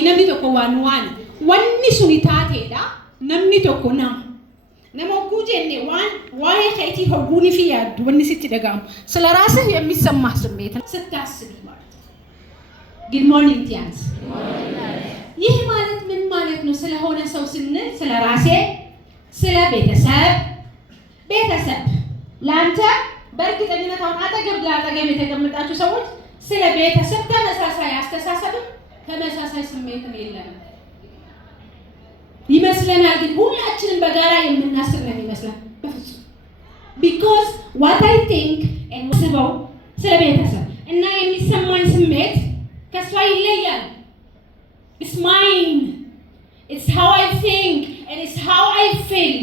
namni tokko waan wanni suni taateedha namni tokko nama oguu jenne waan waa'ee keetii hogguuni fi yaaddu wanni sitti dhagahamu ስለ ራስህ የሚሰማህ ስሜት ስታስብ ማለት Good morning ቲያንስ ይህ ማለት ምን ማለት ነው ስለሆነ ሰው ስንል ስለ ራሴ ስለ ቤተሰብ ላንተ በእርግጠኝነት አሁን አጠገብ ለአጠገብ የተቀመጣችሁ ሰዎች ስለ ቤተሰብ ተመሳሳይ አስተሳሰብ ተመሳሳይ ስሜት የለም ይመስለናል ግን ሁላችንም በጋራ የምናስብ ነው ይመስላል በፍጹም because what I think and ስበው ስለ ቤተሰብ እና የሚሰማኝ ስሜት ከሷ ይለያል it's mine it's how I think and it's how I feel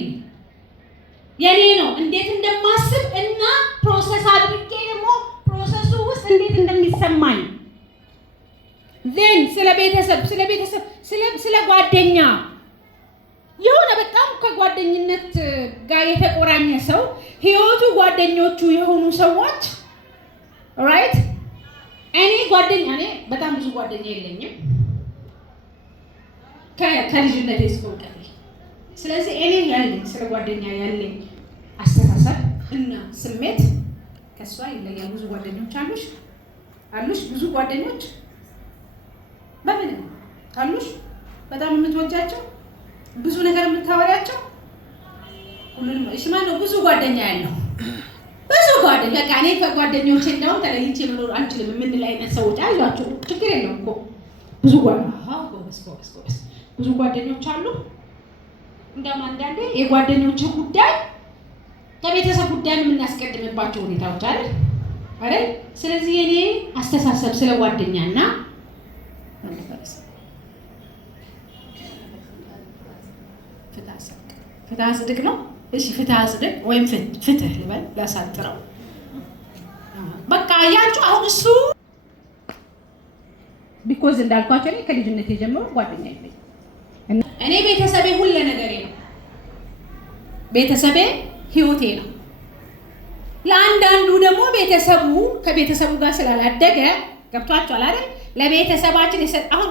የኔ ነው እንዴት እንደማስብ እና ፕሮሰስ አድርጌ ደግሞ ፕሮሰሱ ውስጥ እንዴት እንደሚሰማኝ then ስለ ጓደኛ የሆነ በጣም ከጓደኝነት ጋር የተቆራኘ ሰው ህይወቱ ጓደኞቹ የሆኑ ሰዎች right እኔ በጣም ብዙ ጓደኛ የለኝም ከልጅነቴ እስከ እውቀቴ ስለዚህ እኔ ያለኝ ስለ ጓደኛ ያለኝ አስተሳሰብ እና ስሜት ከሷ ይለያል ብዙ ጓደኞች አሉሽ ብዙ ጓደኞች በምን አሉሽ በጣም የምትወጃቸው ብዙ ነገር የምታወሪያቸው ሁሉንም እሺ ማነው ብዙ ጓደኛ ያለው ብዙ ጓደኛ ከኔ ከጓደኞቼ እንደውም ተለይቼ መኖር አንችልም የምንል አይነት ሰዎች አይዟችሁ ችግር የለውም እኮ ብዙ ብዙ ጓደኞች አሉ እንደውም አንዳንዴ የጓደኞች ጉዳይ ከቤተሰብ ጉዳይ የምናስቀድምባቸው ሁኔታዎች አይደል ስለዚህ የኔ አስተሳሰብ ስለ ጓደኛና ፍትህ አጽድቅ ነው እሺ ፍትህ አጽድቅ ወይም ፍትህ ልበል ላሳጥረው በቃ ያንቺ አሁን እሱ because እንዳልኳቸው እኔ ከልጅነቴ ጀምሮ ጓደኛ የለኝም እኔ ቤተሰቤ ሁሉ ነገሬ ነው ቤተሰቤ ህይወቴ ነው ለአንዳንዱ ደግሞ ከቤተሰቡ ጋር ስላላደገ ገብቷቸዋል አይደል ለቤተሰባችን አሁን